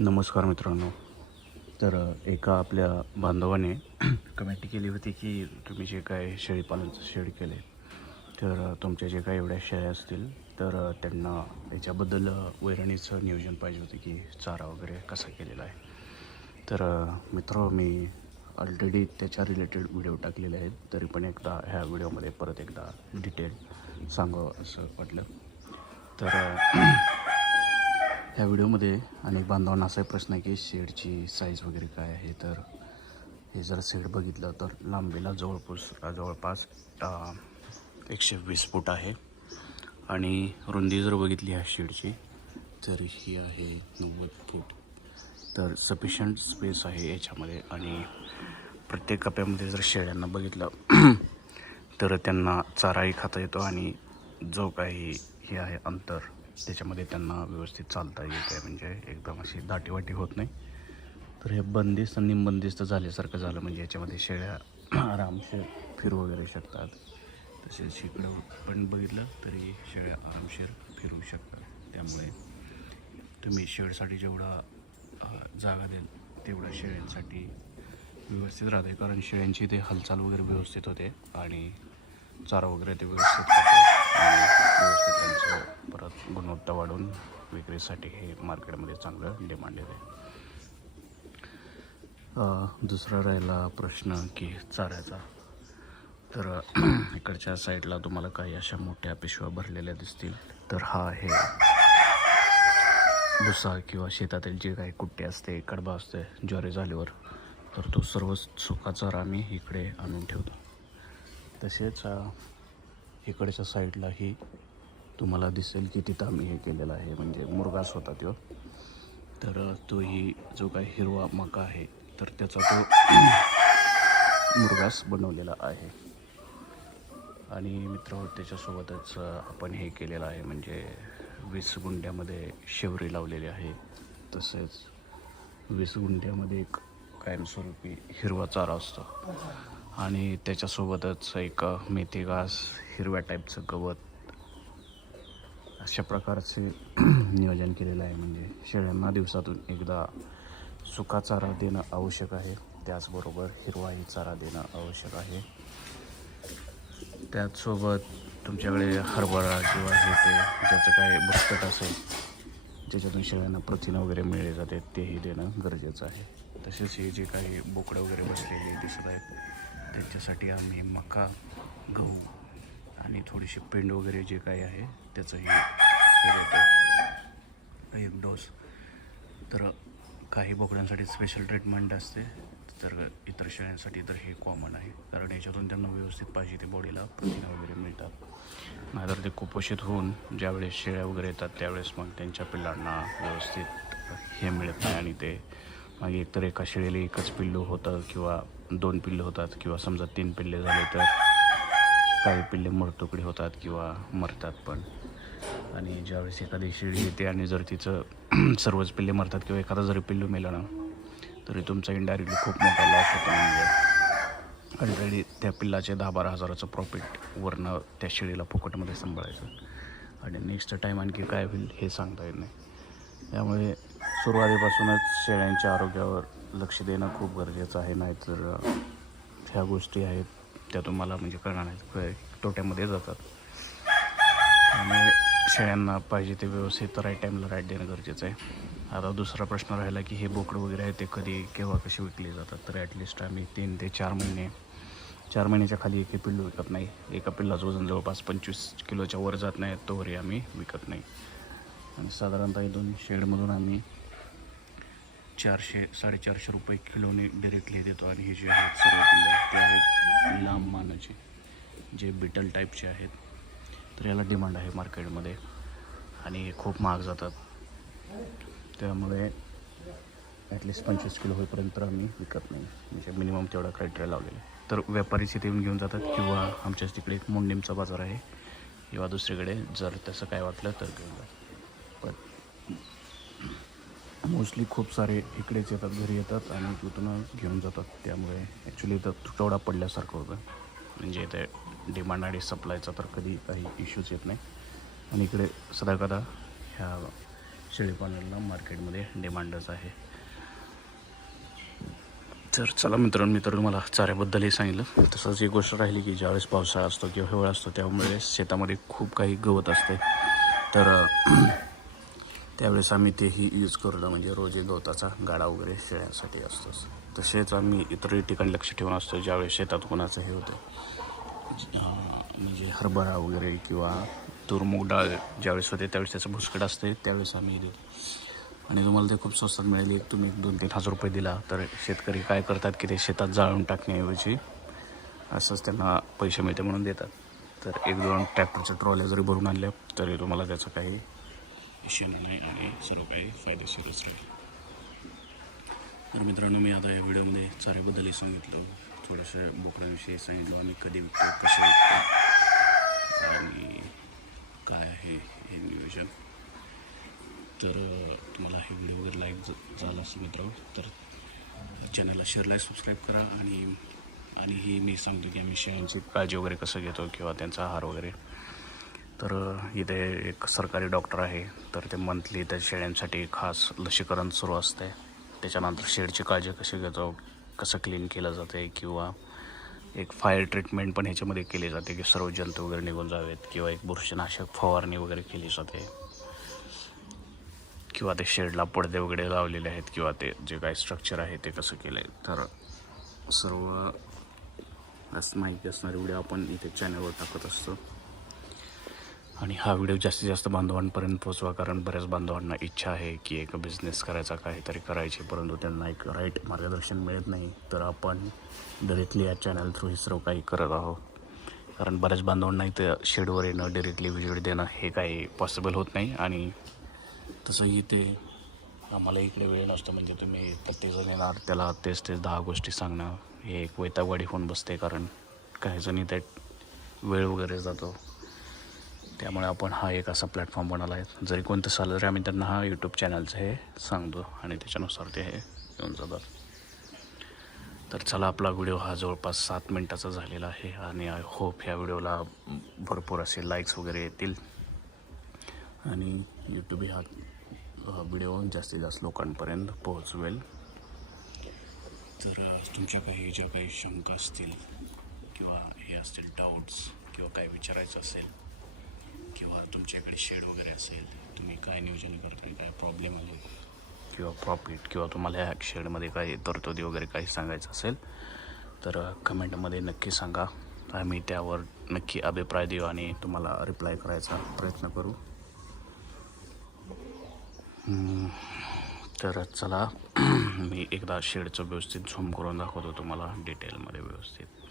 नमस्कार मित्रांनो तर एका आपल्या बांधवाने कमेंट केली होती की तुम्ही जे काय शेळीपालनचं शेड केले तर तुमच्या जे काय एवढ्या शेळ्या असतील तर त्यांना याच्याबद्दल वैरणीचं नियोजन पाहिजे होतं की चारा वगैरे कसा केलेला आहे तर मित्र मी ऑलरेडी त्याच्या रिलेटेड व्हिडिओ टाकलेले आहेत तरी पण एकदा ह्या व्हिडिओमध्ये परत एकदा डिटेल सांगावं असं वाटलं तर ह्या व्हिडिओमध्ये अनेक बांधवांना असाही प्रश्न आहे की शेडची साईज वगैरे काय आहे तर हे जर शेड बघितलं तर लांबीला जवळपूस जवळपास एकशे वीस फूट आहे आणि रुंदी जर बघितली ह्या शेडची तर ही आहे नव्वद फूट तर सफिशंट स्पेस आहे याच्यामध्ये आणि प्रत्येक कप्यामध्ये जर शेळ्यांना बघितलं तर त्यांना चाराही खाता येतो आणि जो काही हे आहे अंतर त्याच्यामध्ये त्यांना व्यवस्थित चालता येत आहे म्हणजे एकदम अशी दाटीवाटी होत नाही तर हे बंदिस्त निमबंदिस्त झाल्यासारखं झालं म्हणजे याच्यामध्ये शेळ्या आरामशीर फिरू वगैरे शकतात तसेच इकडं पण बघितलं तरी शेळ्या आरामशीर फिरू शकतात त्यामुळे तुम्ही शेळसाठी जेवढा जागा देईल तेवढा शेळ्यांसाठी व्यवस्थित राहते कारण शेळ्यांची ते हालचाल वगैरे व्यवस्थित होते आणि चारा वगैरे ते व्यवस्थित होते त्यांचं परत गुणवत्ता वाढून विक्रीसाठी हे मार्केटमध्ये चांगलं डिमांड आहे दुसरा राहिला प्रश्न की चाऱ्याचा तर इकडच्या साईडला तुम्हाला काही अशा मोठ्या पिशव्या भरलेल्या दिसतील तर हा आहे भुसा किंवा शेतातील जे काही कुट्टी असते कडबा असते ज्वारी झाल्यावर तर तो सर्व सुखा चारा आम्ही इकडे आणून ठेवतो तसेच इकडच्या साईडलाही ही तुम्हाला दिसेल की तिथं आम्ही हे केलेलं आहे म्हणजे मुरगास होता तो तर तोही जो काही हिरवा मका आहे तर त्याचा तो मुरगास बनवलेला आहे आणि मित्र त्याच्यासोबतच आपण हे केलेलं आहे म्हणजे वीस गुंड्यामध्ये शेवरी लावलेली आहे तसेच वीस गुंड्यामध्ये एक कायमस्वरूपी हिरवा चारा असतो आणि त्याच्यासोबतच एक मेथी घास हिरव्या टाईपचं गवत अशा प्रकारचे नियोजन केलेलं आहे म्हणजे शेळ्यांना दिवसातून एकदा सुका चारा देणं आवश्यक आहे त्याचबरोबर हिरवाही चारा देणं आवश्यक आहे त्याचसोबत तुमच्याकडे हरभरा किंवा हे ते ज्याचं काय भुसकट असेल ज्याच्यातून शेळ्यांना प्रथिनं वगैरे मिळले जाते तेही देणं गरजेचं आहे तसेच हे जे काही बोकडं वगैरे बसलेले दिसत आहेत त्यांच्यासाठी आम्ही मका गहू आणि थोडीशी पेंड वगैरे जे काही आहे त्याचंही हे एक डोस तर काही बोकड्यांसाठी स्पेशल ट्रीटमेंट असते तर इतर शेळ्यांसाठी तर हे कॉमन आहे कारण याच्यातून त्यांना व्यवस्थित पाहिजे ते बॉडीला प्रथिनं वगैरे मिळतात नाहीतर ते कुपोषित होऊन ज्यावेळेस शेळ्या वगैरे येतात त्यावेळेस मग त्यांच्या पिल्लांना व्यवस्थित हे मिळत नाही आणि ते मग एकतर एका शेळीला एकच पिल्लू होतं किंवा दोन पिल्ले होतात किंवा समजा तीन पिल्ले झाले तर काही पिल्ले मरतुकडे होतात किंवा मरतात पण आणि ज्यावेळेस एखादी शिळी येते आणि जर तिचं सर्वच पिल्ले मरतात किंवा एखादा जरी पिल्लू मेला ना तरी तुमचा इनडायरेक्टली खूप मोठा लॉस होतो म्हणजे ऑलरेडी त्या पिल्लाचे दहा बारा हजाराचं प्रॉफिट वरनं त्या शिडीला फुकटमध्ये सांभाळायचं आणि नेक्स्ट टाईम आणखी काय होईल हे सांगता येत नाही त्यामुळे सुरुवातीपासूनच शेळ्यांच्या आरोग्यावर लक्ष देणं खूप गरजेचं आहे नाहीतर ह्या गोष्टी आहेत त्या तुम्हाला म्हणजे कळणार नाही तोट्यामध्ये जातात आणि शेळ्यांना पाहिजे ते व्यवस्थित राईट टाईमला राईट देणं गरजेचं आहे आता दुसरा प्रश्न राहिला की हे बोकडं वगैरे आहे ते कधी केव्हा कसे विकले जातात तर ॲटलिस्ट आम्ही तीन ते चार महिने चार महिन्याच्या खाली एक पिल्लू विकत नाही एका पिल्लाचं वजन जवळपास पंचवीस किलोच्या वर जात नाही तोवरही आम्ही विकत नाही आणि साधारणतः इथून शेडमधून आम्ही चारशे साडेचारशे रुपये किलोने डिरेक्टली देतो आणि हे जे आहेत सर्व ते आहेत लांब मानाचे जे बिटल टाईपचे आहेत तर याला डिमांड आहे मार्केटमध्ये आणि खूप महाग जातात त्यामुळे ॲटलिस्ट पंचवीस किलो होईपर्यंत आम्ही विकत नाही म्हणजे मिनिमम तेवढा क्रायटेरिया लावलेला आहे तर व्यापारीच इथे येऊन घेऊन जातात किंवा आमच्याच तिकडे एक मोंडिमचा बाजार आहे किंवा दुसरीकडे जर तसं काय वाटलं तर घेऊन जातात मोस्टली खूप सारे इकडेच येतात घरी येतात आणि तिथून घेऊन जातात त्यामुळे ॲक्च्युली इथं तुटवडा पडल्यासारखं होतं म्हणजे इथे डिमांड आणि सप्लायचा तर कधी काही इश्यूज येत नाही आणि इकडे सदाकदा ह्या शेळीपाण्याला मार्केटमध्ये डिमांडच आहे तर चला मित्रांनो मी तर तुम्हाला चाऱ्याबद्दलही सांगितलं तसंच एक गोष्ट राहिली की ज्यावेळेस पावसाळा असतो किंवा हिवाळा असतो त्यामुळे शेतामध्ये खूप काही गवत असते तर त्यावेळेस आम्ही तेही यूज करलं म्हणजे रोजे गवताचा गाडा वगैरे शेळ्यांसाठी असतोच तसेच आम्ही इतरही ठिकाणी लक्ष ठेवून असतो ज्यावेळेस शेतात कोणाचं हे होतं म्हणजे हरभरा वगैरे किंवा तुरमुग डाळ ज्यावेळेस होते त्यावेळेस त्याचं भुसकट असते त्यावेळेस आम्ही देतो आणि तुम्हाला ते खूप स्वस्तात एक तुम्ही दोन तीन हजार रुपये दिला तर शेतकरी काय करतात की ते शेतात जाळून टाकण्याऐवजी असंच त्यांना पैसे मिळते म्हणून देतात तर एक दोन ट्रॅक्टरच्या ट्रॉल्या जरी भरून आणल्या तरी तुम्हाला त्याचं काही शेण नाही आणि सर्व काही फायदेशीरच राहील तर मित्रांनो मी आता या व्हिडिओमध्ये चाऱ्याबद्दलही सांगितलं थोडंसं बोकड्यांविषयी सांगितलं आम्ही कधी विकतो कसे विकतो आणि काय आहे हे नियोजन तर तुम्हाला हे व्हिडिओ वगैरे लाईक झाला असेल मित्र तर चॅनलला शेअर लाईक सबस्क्राईब करा आणि आणि हे मी सांगतो की आम्ही शेळ्यांची काळजी वगैरे कसं घेतो किंवा त्यांचा आहार वगैरे तर इथे एक सरकारी डॉक्टर आहे तर ते मंथली त्या शेळ्यांसाठी खास लसीकरण सुरू असते त्याच्यानंतर शेडची काळजी कशी घेतो कसं क्लीन केलं जाते किंवा एक फायर ट्रीटमेंट पण ह्याच्यामध्ये केली जाते की सर्व जंतू वगैरे निघून जावेत किंवा एक बुरशीनाशक फवारणी वगैरे केली जाते किंवा ते शेडला पडदे वगैरे लावलेले आहेत किंवा ते जे काही स्ट्रक्चर आहे ते कसं केलं आहे तर सर्व माहिती असणारे व्हिडिओ आपण इथे चॅनलवर टाकत असतो आणि हा व्हिडिओ जास्तीत जास्त बांधवांपर्यंत पोचवा कारण बऱ्याच बांधवांना इच्छा आहे की एक बिझनेस करायचा काहीतरी करायचे परंतु त्यांना एक राईट मार्गदर्शन मिळत नाही तर आपण डायरेक्टली या चॅनल थ्रू हे सर्व काही करत आहोत कारण बऱ्याच बांधवांना इथं शेडवर येणं डिरेक्टली व्हिजिट देणं हे काही पॉसिबल होत नाही आणि तसंही ते आम्हाला इकडे वेळ नसतो म्हणजे तुम्ही प्रत्येकजण येणार त्याला तेच तेच दहा गोष्टी सांगणं हे एक वैतागवाडी होऊन बसते कारण काहीजणी त्यात वेळ वगैरे जातो त्यामुळे आपण हा एक असा प्लॅटफॉर्म बनवला आहे जरी कोणतं चाललं तरी आम्ही त्यांना हा यूट्यूब चॅनलचं हे सांगतो आणि त्याच्यानुसार ते हे येऊन जातात तर चला आपला व्हिडिओ हा जवळपास सात मिनटाचा झालेला आहे आणि आय होप ह्या व्हिडिओला भरपूर असे लाईक्स वगैरे येतील आणि यूट्यूब हा व्हिडिओ जास्तीत जास्त लोकांपर्यंत पोहोचवेल जर तुमच्या काही ज्या काही शंका असतील किंवा हे असतील डाऊट्स किंवा काही विचारायचं असेल किंवा तुमच्याकडे शेड वगैरे असेल तुम्ही काय नियोजन करताय काय प्रॉब्लेम आहे किंवा प्रॉफिट किंवा तुम्हाला ह्या शेडमध्ये काय तरतुदी वगैरे काही सांगायचं असेल तर कमेंटमध्ये नक्की सांगा आम्ही त्यावर नक्की अभिप्राय देऊ आणि तुम्हाला रिप्लाय करायचा प्रयत्न करू तर चला मी एकदा शेडचं व्यवस्थित झूम करून दाखवतो तुम्हाला डिटेलमध्ये व्यवस्थित